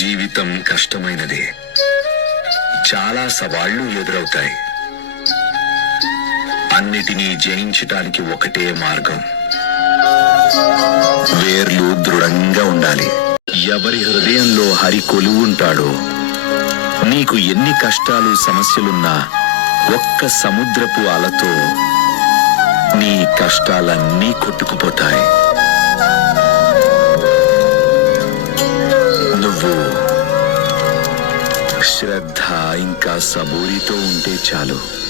జీవితం కష్టమైనదే. చాలా సవాళ్లు ఎదురవుతాయి. అన్నిటినీ జయించటానికి ఒకటే మార్గం. వేర్లు దృఢంగా ఉండాలి. ఎవరి హృదయంలో హరి కొలువుంటాడో నీకు ఎన్ని కష్టాలు సమస్యలున్నా ఒక్క సముద్రపు అలతో నీ కష్టాలన్నీ కొట్టుకుపోతాయి. నువ్వు శ్రద్ధ ఇంకా సబూరితో ఉంటే చాలు.